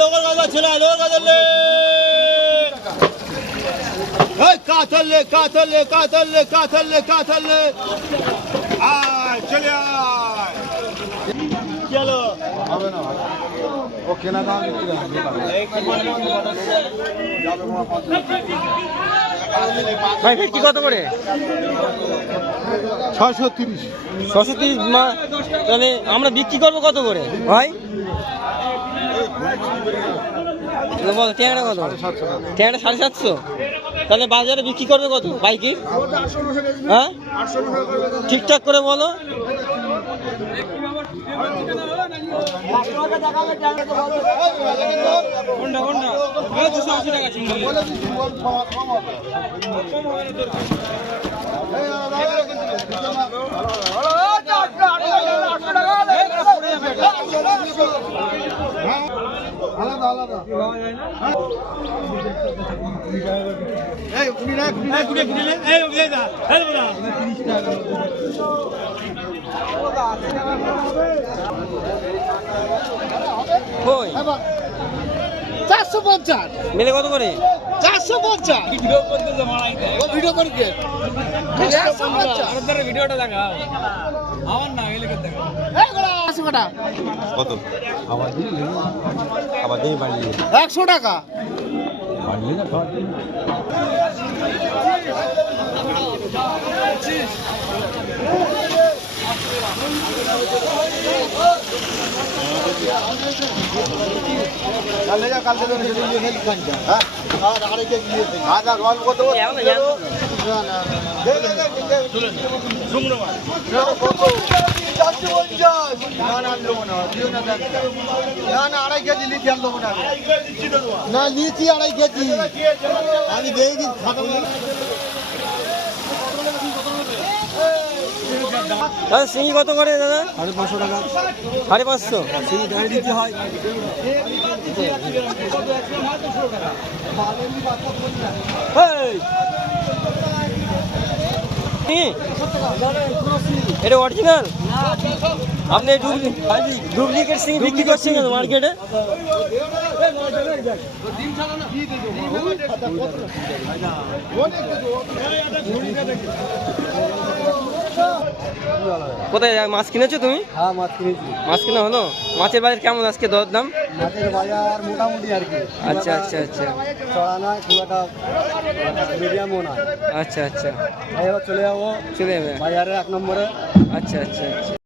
Local গাছ ছিল local গাছ কাতলে কাতলে কাতলে কাতলে কাতলে আয় চলে আয় চলো হবে না ও কেনা দাম ভাই ভেটকি কত করে? 630 630 মা। তাহলে আমরা বিক্রি করবো কত করে ভাই? বল ট্যাংরা কত? ট্যাংরা 750। তাহলে বাজারে বিক্রি করবে কত বাইকে? হ্যাঁ ঠিকঠাক করে বলো। আলাদা আলাদা এই কুড়ি না কুড়ি না কুড়ি কুড়ি না এই ওই দা এই বড়া 30 টাকা কই 450 মিলে কত করে? 450 ভিডিও করতে মারাই দেয় ও ভিডিও করে কে 450 আমাদের ভিডিওটা দেখা আমার না এলে করতে এই বড়া 80 টাকা কত আবার দিয়ে বাড়িয়ে 100 টাকা বাড়িয়ে না কাল যা কাল থেকে নিয়ে গেলি খানটা হ্যাঁ আর আরে কে নিয়ে আদা গল্প করতে না না দে দে দে সুমরো মার কত 450 না না লোক না দিও না না না আড়াই কেজি লিচি আনলো না না লিচি আড়াই কেজি আমি দেই দিন খাতা দাদা সিঙ্গি কত করে দাদা? 550 টাকা 550 সিঙ্গি গাড়ি দিতে হয় এটা অরিজিনাল? আপনি ডুপ্লিকেট সিঙ্গি বিক্রি করছেন কেন মার্কেটে? কোথায় মাছ কিনেছো তুমি? হ্যাঁ মাছ কিনেছি মাছ কিনা হলো? মাছের বাজার কেমন আজকে দর দাম? মাছের বাজার মোটামুটি আর কি আচ্ছা আচ্ছা আচ্ছা চড়া না খুব একটা মিডিয়ামও না আচ্ছা আচ্ছা এবার চলে যাবো চলে যাবে। বাজারে 1 নম্বরে আচ্ছা আচ্ছা আচ্ছা